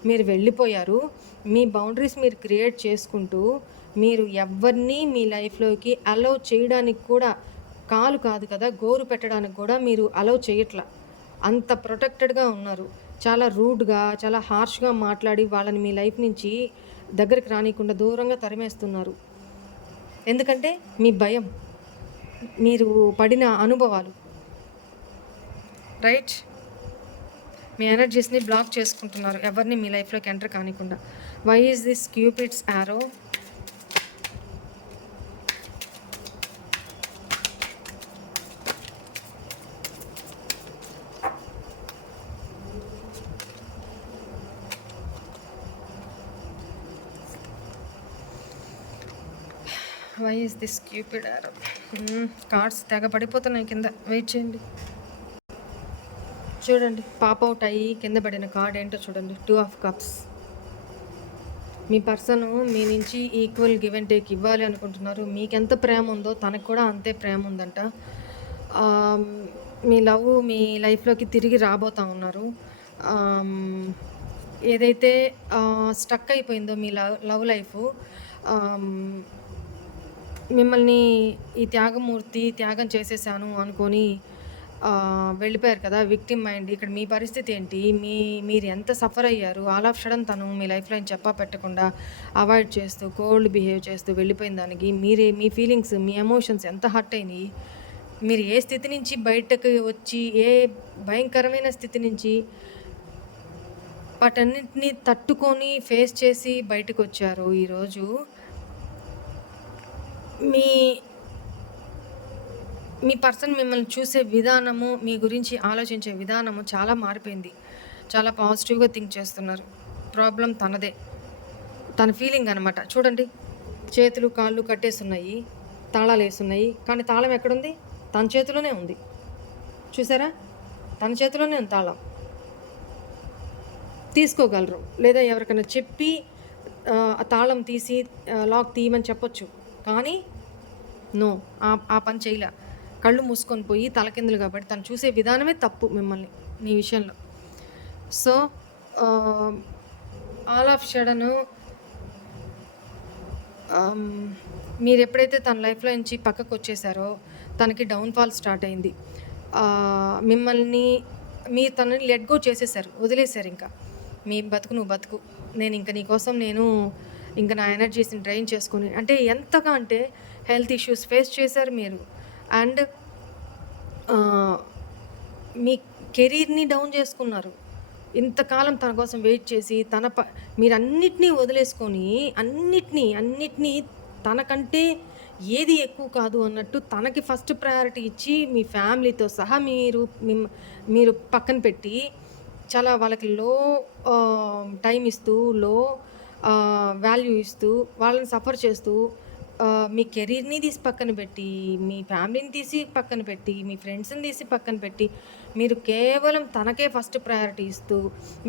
మీరు వెళ్ళిపోయారు. మీ బౌండరీస్ మీరు క్రియేట్ చేసుకుంటూ, మీరు ఎవ్వరిని మీ లైఫ్‌లోకి అలౌ చేయడానికి కూడా కాలు కాదు కదా, గోరు పెట్టడానికి కూడా మీరు అలౌ చేయట్లా. అంత ప్రొటెక్టెడ్‌గా ఉన్నారు. చాలా రూడ్‌గా, చాలా హార్ష్‌గా మాట్లాడి వాళ్ళని మీ లైఫ్ నుంచి దగ్గరికి రానీయకుండా దూరంగా తరిమేస్తున్నారు. ఎందుకంటే మీ భయం, మీరు పడిన అనుభవాలు. రైట్? మీ ఎనర్జీస్‌ని బ్లాక్ చేసుకుంటున్నారు. ఎవరిని మీ లైఫ్‌లోకి ఎంటర్ కానీకుండా. Why is this cupid's arrow? Why is this cupid arrow? Cards తెగ పడిపోతున్నాయి కింద. వెయిట్ చేయండి. చూడండి, పాప్ అవుట్ అయ్యి కింద పడిన కార్డ్ ఏంటో చూడండి. 2 ఆఫ్ కప్స్. మీ పర్సన్ మీ నుంచి ఈక్వల్ గివ్ అండ్ టేక్ ఇవ్వాలి అనుకుంటున్నారు. మీకెంత ప్రేమ ఉందో తనకు కూడా అంతే ప్రేమ ఉందంట. మీ మీ లైఫ్లోకి తిరిగి రాబోతూ ఉన్నారు. ఏదైతే స్టక్ అయిపోయిందో మీ లవ్ లైఫ్, మిమ్మల్ని ఈ త్యాగం చేసేసాను అనుకొని వెళ్ళిపోయారు కదా, విక్టిమ్ మైండ్. ఇక్కడ మీ పరిస్థితి ఏంటి, మీరు ఎంత సఫర్ అయ్యారు. ఆల్ ఆఫ్ సడన్ తను మీ లైఫ్లో చెప్పా పెట్టకుండా అవాయిడ్ చేస్తూ, కోల్డ్ బిహేవ్ చేస్తూ వెళ్ళిపోయిన దానికి మీ ఫీలింగ్స్, మీ ఎమోషన్స్ ఎంత హర్ట్ అయినాయి. మీరు ఏ స్థితి నుంచి బయటకు వచ్చి, ఏ భయంకరమైన స్థితి నుంచి వాటన్నిటిని తట్టుకొని ఫేస్ చేసి బయటకు వచ్చారు. ఈరోజు మీ పర్సన్ మిమ్మల్ని చూసే విధానము, మీ గురించి ఆలోచించే విధానము చాలా మారిపోయింది. చాలా పాజిటివ్గా థింక్ చేస్తున్నారు. ప్రాబ్లం తనదే, తన ఫీలింగ్ అనమాట. చూడండి, చేతులు కాళ్ళు కట్టేస్తున్నాయి, తాళాలు వేస్తున్నాయి. కానీ తాళం ఎక్కడుంది? తన చేతిలోనే ఉంది. చూసారా? తన చేతిలోనే ఉంది తాళం. తీసుకోగలరు, లేదా ఎవరికైనా చెప్పి ఆ తాళం తీసి లాక్ తీయమని చెప్పొచ్చు. కానీ నో, ఆ పని చేయలే. కళ్ళు మూసుకొని పోయి తలకిందులు కాబట్టి తను చూసే విధానమే తప్పు మిమ్మల్ని మీ విషయంలో. సో ఆల్ ఆఫ్ సడన్ మీరు ఎప్పుడైతే తన లైఫ్లో నుంచి పక్కకు వచ్చేసారో తనకి డౌన్ఫాల్ స్టార్ట్ అయింది. మీరు తనని లెట్ గో చేసేసారు, వదిలేశారు. ఇంకా మీ బతుకు నువ్వు బతుకు, నేను ఇంకా నీకోసం ఇంకా నా ఎనర్జీస్ని డ్రైన్ చేసుకొని, అంటే ఎంతగా అంటే హెల్త్ ఇష్యూస్ ఫేస్ చేశారు మీరు. అండ్ మీ కెరీర్ని డౌన్ చేసుకున్నారు. ఇంతకాలం తన కోసం వెయిట్ చేసి మీరు అన్నిటినీ వదిలేసుకొని, అన్నిటినీ తనకంటే ఏది ఎక్కువ కాదు అన్నట్టు తనకి ఫస్ట్ ప్రయారిటీ ఇచ్చి, మీ ఫ్యామిలీతో సహా మీరు పక్కన పెట్టి, చాలా వాళ్ళకి లో టైం ఇస్తూ, లో వాల్యూ ఇస్తూ, వాళ్ళని సఫర్ చేస్తూ, మీ కెరీర్ని తీసి పక్కన పెట్టి, మీ ఫ్యామిలీని తీసి పక్కన పెట్టి, మీ ఫ్రెండ్స్ని తీసి పక్కన పెట్టి, మీరు కేవలం తనకే ఫస్ట్ ప్రయారిటీ ఇస్తూ,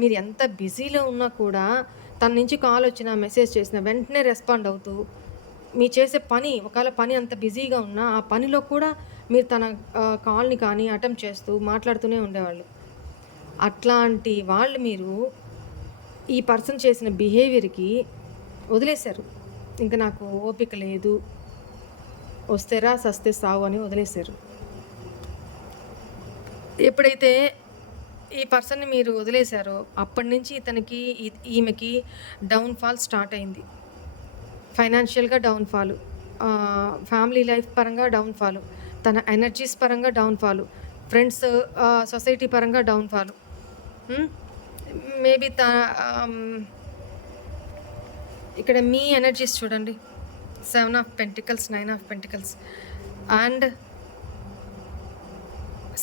మీరు ఎంత బిజీలో ఉన్నా కూడా తన నుంచి కాల్ వచ్చినా, మెసేజ్ చేసినా వెంటనే రెస్పాండ్ అవుతూ, మీరు చేసే పని, ఒకవేళ పని అంత బిజీగా ఉన్నా ఆ పనిలో కూడా మీరు తన కాల్ని కానీ అటెంప్ట్ చేస్తూ మాట్లాడుతూనే ఉండేవాళ్ళు. అట్లాంటి వాళ్ళు మీరు ఈ పర్సన్ చేసిన బిహేవియర్కి వదిలేశారు. ఇంకా నాకు ఓపిక లేదు, వస్తేరా సస్తే సావు అని వదిలేశారు. ఎప్పుడైతే ఈ పర్సన్ని మీరు వదిలేశారో అప్పటి నుంచి ఈమెకి డౌన్ఫాల్ స్టార్ట్ అయింది. ఫైనాన్షియల్గా డౌన్ఫాలు, ఫ్యామిలీ లైఫ్ పరంగా డౌన్ఫాలు, తన ఎనర్జీస్ పరంగా డౌన్ఫాలు, ఫ్రెండ్స్, సొసైటీ పరంగా డౌన్ఫాలు. మేబీ ఇక్కడ మీ ఎనర్జీస్ చూడండి. 7 of pentacles, 9 of pentacles and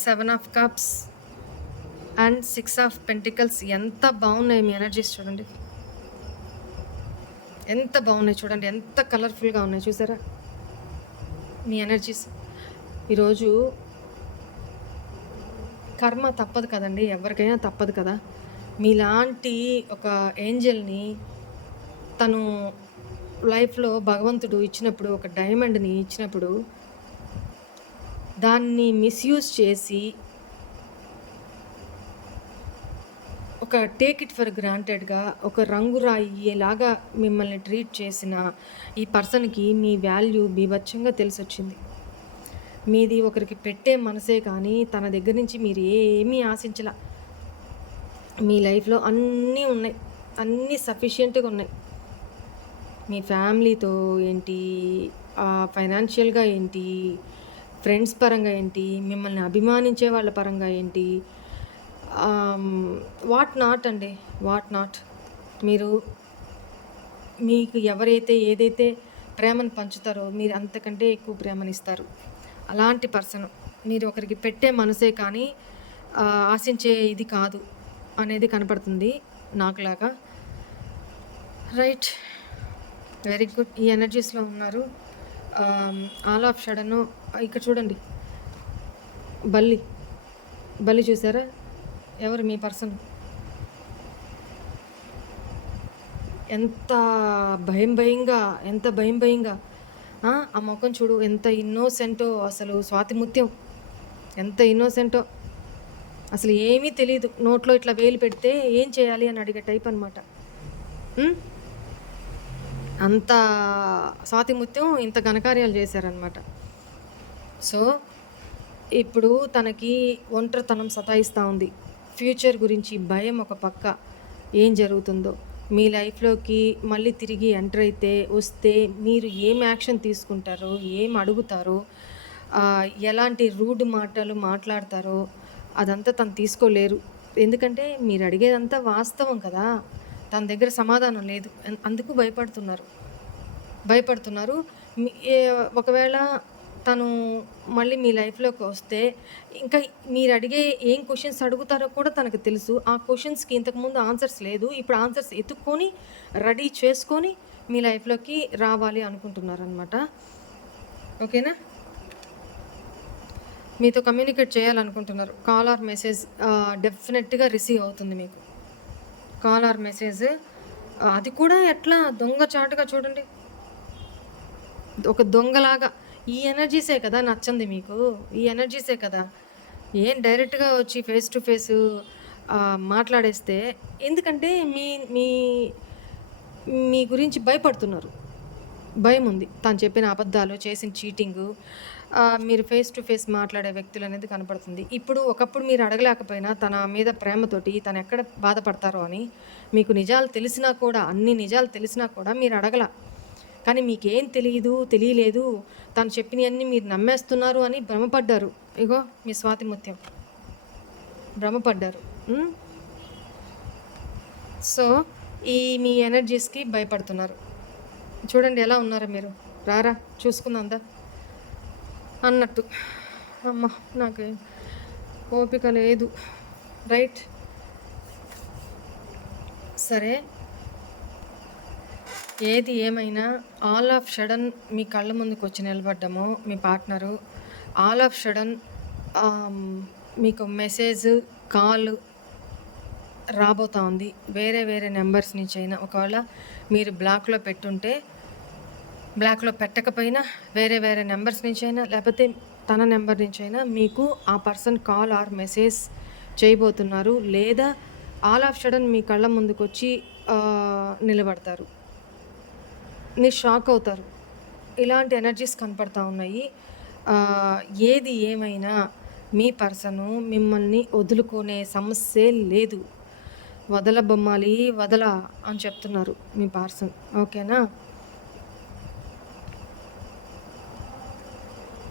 7 of cups and 6 of pentacles. ఎంత బాగున్నాయి మీ ఎనర్జీస్ చూడండి, ఎంత బాగున్నాయి చూడండి, ఎంత కలర్ఫుల్గా ఉన్నాయి చూసారా మీ ఎనర్జీస్. ఈరోజు కర్మ తప్పదు కదండి, ఎవరికైనా తప్పదు కదా. మీలాంటి ఒక ఏంజల్ని తను లైఫ్లో భగవంతుడు ఇచ్చినప్పుడు, ఒక డైమండ్ని ఇచ్చినప్పుడు దాన్ని మిస్యూజ్ చేసి ఒక టేక్ ఇట్ ఫర్ గ్రాంటెడ్గా ఒక రంగురాయిలాగా మిమ్మల్ని ట్రీట్ చేసిన ఈ పర్సన్కి మీ వాల్యూ బీభత్సంగా తెలిసొచ్చింది. మీది ఒకరికి పెట్టే మనసే కానీ తన దగ్గర నుంచి మీరు ఏమీ ఆశించలా. మీ లైఫ్లో అన్నీ ఉన్నాయి, అన్నీ సఫిషియెంట్గా ఉన్నాయి. మీ ఫ్యామిలీతో ఏంటి, ఫైనాన్షియల్గా ఏంటి, ఫ్రెండ్స్ పరంగా ఏంటి, మిమ్మల్ని అభిమానించే వాళ్ళ పరంగా ఏంటి, వాట్ నాట్ అండి, వాట్ నాట్. మీరు మీకు ఎవరైతే ఏదైతే ప్రేమను పంచుతారో మీరు అంతకంటే ఎక్కువ ప్రేమనిస్తారు. అలాంటి పర్సన్ మీరు ఒకరికి పెట్టే మనసే కానీ ఆశించే ఇది కాదు అనేది కనపడుతుంది నాకులాగా. Right, very good. ఈ ఎనర్జీస్లో ఉన్నారు. ఆల్ ఆఫ్ సడన్ ఇక్కడ చూడండి, బల్లి చూసారా? ఎవరు మీ పర్సన్? ఎంత భయంగా ఆ ముఖం చూడు, ఎంత ఇన్నోసెంటో. అసలు స్వాతి ముత్యం ఎంత ఇన్నోసెంటో, అసలు ఏమీ తెలియదు. నోట్లో ఇట్లా వేలు పెడితే ఏం చేయాలి అని అడిగే టైప్ అనమాట. అంత స్వాతి ముత్యం ఇంత ఘనకార్యాలు చేశారనమాట. సో ఇప్పుడు తనకి ఒంటరితనం సతాయిస్తూ ఉంది. ఫ్యూచర్ గురించి భయం ఒక పక్క, ఏం జరుగుతుందో. మీ లైఫ్లోకి మళ్ళీ తిరిగి ఎంటర్ వస్తే మీరు ఏం యాక్షన్ తీసుకుంటారో, ఏం అడుగుతారో, ఎలాంటి రూడ్ మాటలు మాట్లాడతారో అదంతా తను తీసుకోలేరు. ఎందుకంటే మీరు అడిగేదంతా వాస్తవం కదా, తన దగ్గర సమాధానం లేదు. అందుకు భయపడుతున్నారు. ఒకవేళ తను మళ్ళీ మీ లైఫ్లోకి వస్తే ఇంకా మీరు అడిగే ఏం క్వశ్చన్స్ అడుగుతారో కూడా తనకు తెలుసు. ఆ క్వశ్చన్స్కి ఇంతకుముందు ఆన్సర్స్ లేదు, ఇప్పుడు ఆన్సర్స్ ఎత్తుక్కొని రెడీ చేసుకొని మీ లైఫ్లోకి రావాలి అనుకుంటున్నారనమాట. ఓకేనా? మీతో కమ్యూనికేట్ చేయాలనుకుంటున్నారు. కాల్ ఆర్ మెసేజ్ డెఫినెట్గా రిసీవ్ అవుతుంది మీకు. కాల్ ఆర్ మెసేజ్, అది కూడా ఎట్లా దొంగచాటుగా చూడండి, ఒక దొంగలాగా. ఈ ఎనర్జీసే కదా నచ్చంది మీకు, ఈ ఎనర్జీసే కదా. ఏం డైరెక్ట్గా వచ్చి ఫేస్ టు ఫేస్ మాట్లాడేస్తే, ఎందుకంటే మీ గురించి భయపడుతున్నారు, భయం ఉంది. తను చెప్పిన అబద్ధాలు, చేసిన చీటింగు, మీరు ఫేస్ టు ఫేస్ మాట్లాడే వ్యక్తులు అనేది కనపడుతుంది. ఒకప్పుడు మీరు అడగలేకపోయినా తన మీద ప్రేమతోటి తను ఎక్కడ బాధపడతారో అని మీకు నిజాలు తెలిసినా కూడా, అన్ని నిజాలు తెలిసినా కూడా మీరు అడగల. కానీ మీకేం తెలియలేదు, తను చెప్పినవన్నీ మీరు నమ్మేస్తున్నారు అని భ్రమపడ్డారు. ఇగో మీ స్వాతి ముత్యం, భ్రమపడ్డారు. సో మీ ఎనర్జీస్కి భయపడుతున్నారు. చూడండి ఎలా ఉన్నారో మీరు. రారా చూసుకుందా అన్నట్టు. అమ్మ నాకు ఓపిక లేదు. రైట్, సరే. ఏది ఏమైనా ఆల్ ఆఫ్ సడన్ మీ కళ్ళ ముందుకు వచ్చి నిలబడ్డము మీ పార్ట్నరు. ఆల్ ఆఫ్ సడన్ మీకు మెసేజ్, కాల్ రాబోతూ ఉంది వేరే నెంబర్స్ నుంచి అయినా. ఒకవేళ మీరు బ్లాక్లో పెట్టుంటే, బ్లాక్లో పెట్టకపోయినా వేరే నెంబర్స్ నుంచి అయినా, లేకపోతే తన నెంబర్ నుంచి అయినా మీకు ఆ పర్సన్ కాల్ ఆర్ మెసేజ్ చేయబోతున్నారు. లేదా ఆల్ ఆఫ్ సడన్ మీ కళ్ళ ముందుకు వచ్చి నిలబడతారు. మీరు షాక్ అవుతారు. ఇలాంటి ఎనర్జీస్ కనపడతా ఉన్నాయి. ఏది ఏమైనా మీ పర్సను మిమ్మల్ని వదులుకునే సమస్యే లేదు. వదలబొమ్మాలి అని చెప్తున్నారు మీ పర్సన్. ఓకేనా?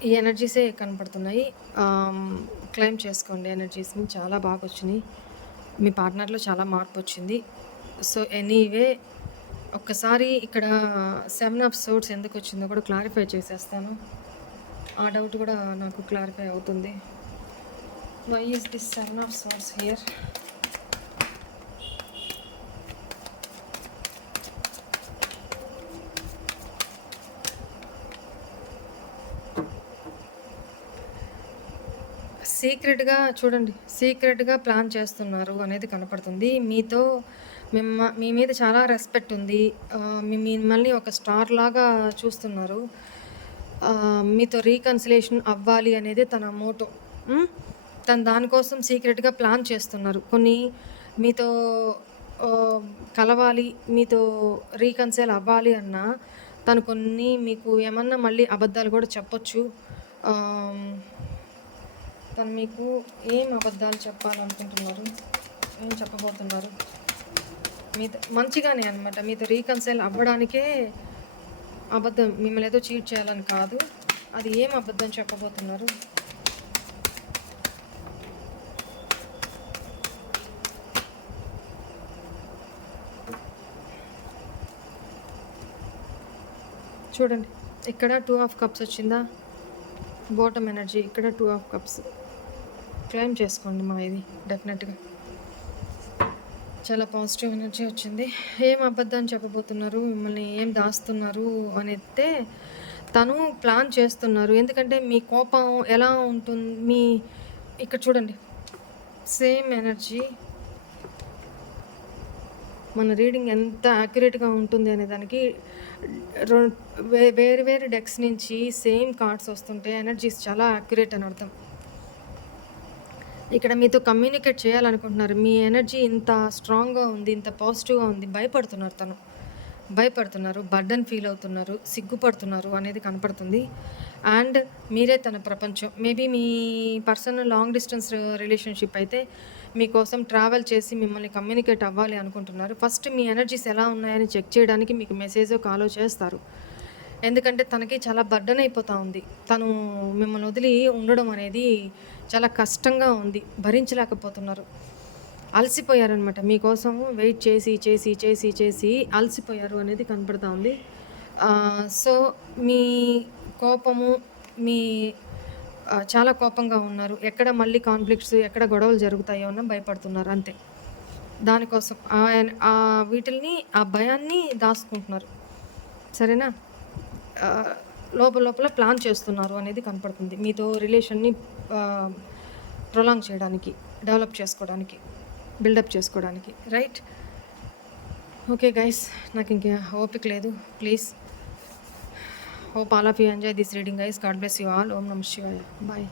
ఈ ఎనర్జీసే కనపడుతున్నాయి. క్లెయిమ్ చేసుకోండి ఎనర్జీస్ని, చాలా బాగా వచ్చినాయి. మీ పార్ట్నర్‌లో చాలా మార్పొచ్చింది. సో, ఎనీవే ఒక్కసారి ఇక్కడ 7 ఆఫ్ సోర్డ్స్ ఎందుకొచ్చిందో కూడా క్లారిఫై చేసేస్తాను. ఆ డౌట్ కూడా నాకు క్లారిఫై అవుతుంది. Why is this 7 of swords here? సీక్రెట్‌గా ప్లాన్ చేస్తున్నారు అనేది కనపడుతుంది. మీ మీద చాలా రెస్పెక్ట్ ఉంది. మిమ్మల్ని ఒక స్టార్ లాగా చూస్తున్నారు. మీతో రీకన్సిలేషన్ అవ్వాలి అనేది తన మోటో. తను దానికోసం సీక్రెట్‌గా ప్లాన్ చేస్తున్నారు. కొన్ని మీతో కలవాలి, మీతో రీకన్సిల్ అవ్వాలి అన్నా తను కొన్ని మీకు ఏమన్నా మళ్ళీ అబద్ధాలు కూడా చెప్పొచ్చు. తను మీకు ఏం అబద్ధాలు చెప్పాలనుకుంటున్నారు? ఏం చెప్పబోతున్నారు? మీతో మంచిగానే అనమాట. మీతో రీకన్సైల్ అవ్వడానికే అబద్ధం, మిమ్మల్ని ఏదో చీట్ చేయాలని కాదు. అది ఏం అబద్ధం చెప్పబోతున్నారు? చూడండి, ఇక్కడ 2 ఆఫ్ కప్స్ వచ్చిందా? బాటమ్ ఎనర్జీ, ఇక్కడ 2 ఆఫ్ కప్స్. క్లెయిమ్ చేసుకోండి మా ఇది డెఫినెట్గా. చాలా పాజిటివ్ ఎనర్జీ వచ్చింది. ఏం అబద్ధం చెప్పబోతున్నారు, మిమ్మల్ని ఏం దాస్తున్నారు అనేది తను ప్లాన్ చేస్తున్నారు. ఎందుకంటే మీ కోపం ఎలా ఉంటుంది, ఇక్కడ చూడండి సేమ్ ఎనర్జీ. మన రీడింగ్ ఎంత యాక్యురేట్గా ఉంటుంది అనే దానికి వేరు వేరు డెక్స్ నుంచి సేమ్ కార్డ్స్ వస్తుంటే ఎనర్జీస్ చాలా యాక్యురేట్ అని అర్థం. ఇక్కడ మీతో కమ్యూనికేట్ చేయాలనుకుంటున్నారు. మీ ఎనర్జీ ఇంత స్ట్రాంగ్గా ఉంది, ఇంత పాజిటివ్గా ఉంది. భయపడుతున్నారు, బర్డన్ ఫీల్ అవుతున్నారు, సిగ్గుపడుతున్నారు అనేది కనపడుతుంది. అండ్ మీరే తన ప్రపంచం. మేబీ మీ పర్సన్ లాంగ్ డిస్టెన్స్ రిలేషన్షిప్ అయితే మీకోసం ట్రావెల్ చేసి మిమ్మల్ని కమ్యూనికేట్ అవ్వాలి అనుకుంటున్నారు. ఫస్ట్ మీ ఎనర్జీస్ ఎలా ఉన్నాయని చెక్ చేయడానికి మీకు మెసేజో కాలో చేస్తారు. ఎందుకంటే తనకి చాలా బర్డన్ అయిపోతూ ఉంది. తను మిమ్మల్ని వదిలి ఉండడం అనేది చాలా కష్టంగా ఉంది, భరించలేకపోతున్నారు. అలసిపోయారనమాట. మీకోసం వెయిట్ చేసి అలసిపోయారు అనేది కనపడుతూ ఉంది. సో మీ కోపము, మీ చాలా కోపంగా ఉన్నారు. ఎక్కడ మళ్ళీ కాన్ఫ్లిక్ట్స్, ఎక్కడ గొడవలు జరుగుతాయో అన్న భయపడుతున్నారు అంతే. దానికోసం వీటిల్ని, ఆ భయాన్ని దాచుకుంటున్నారు. సరేనా? లోపల ప్లాన్ చేస్తున్నారు అనేది కనపడుతుంది. మీతో రిలేషన్ని ప్రొలాంగ్ చేయడానికి, డెవలప్ చేసుకోవడానికి, బిల్డప్ చేసుకోవడానికి. రైట్? ఓకే గైస్, నాకు ఇంకా ఓపిక లేదు. Please hope all of you enjoy this reading guys. God bless you all. Om Namah Shivaya. Bye.